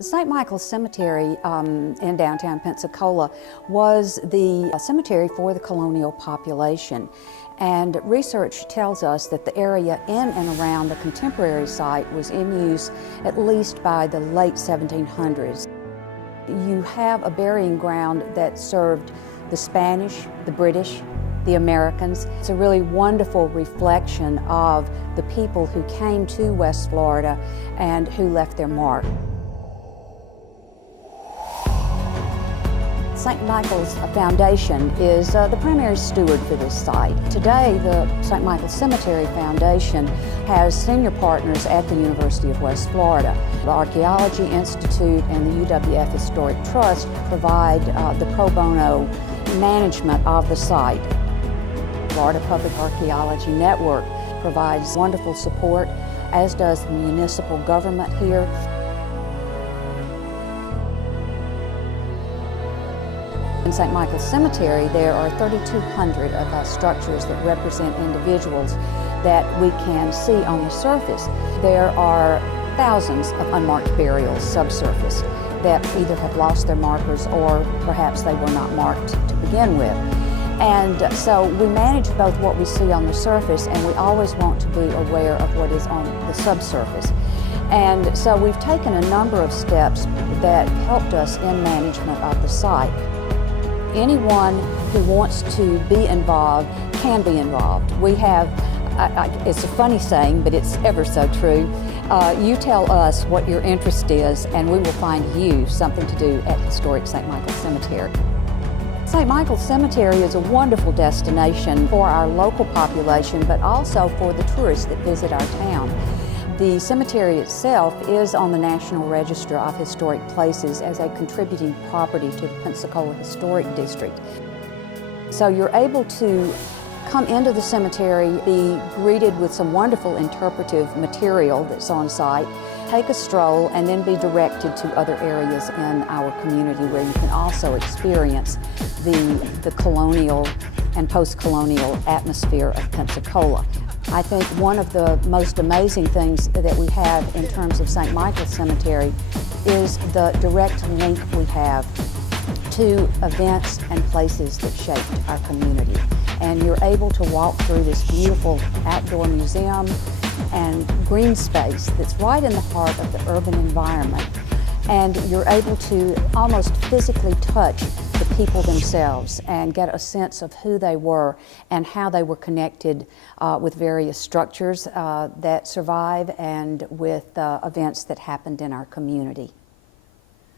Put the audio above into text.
The St. Michael's Cemetery in downtown Pensacola was the cemetery for the colonial population. And research tells us that the area in and around the contemporary site was in use at least by the late 1700s. You have a burying ground that served the Spanish, the British, the Americans. It's a really wonderful reflection of the people who came to West Florida and who left their mark. St. Michael's Foundation is the primary steward for this site. Today, the St. Michael's Cemetery Foundation has senior partners at the University of West Florida. The Archaeology Institute and the UWF Historic Trust provide the pro bono management of the site. Florida Public Archaeology Network provides wonderful support, as does the municipal government here. In St. Michael's Cemetery, there are 3,200 of structures that represent individuals that we can see on the surface. There are thousands of unmarked burials subsurface that either have lost their markers or perhaps they were not marked to begin with. And so we manage both what we see on the surface, and we always want to be aware of what is on the subsurface. And so we've taken a number of steps that helped us in management of the site. Anyone who wants to be involved can be involved. We have, it's a funny saying, but it's ever so true. You tell us what your interest is, and we will find you something to do at historic St. Michael's Cemetery. St. Michael's Cemetery is a wonderful destination for our local population, but also for the tourists that visit our town. The cemetery itself is on the National Register of Historic Places as a contributing property to the Pensacola Historic District. So you're able to come into the cemetery, be greeted with some wonderful interpretive material that's on site, take a stroll, and then be directed to other areas in our community where you can also experience the colonial and post-colonial atmosphere of Pensacola. I think one of the most amazing things that we have in terms of St. Michael's Cemetery is the direct link we have to events and places that shaped our community. And you're able to walk through this beautiful outdoor museum and green space that's right in the heart of the urban environment. And you're able to almost physically touch the people themselves and get a sense of who they were and how they were connected with various structures that survive and with events that happened in our community.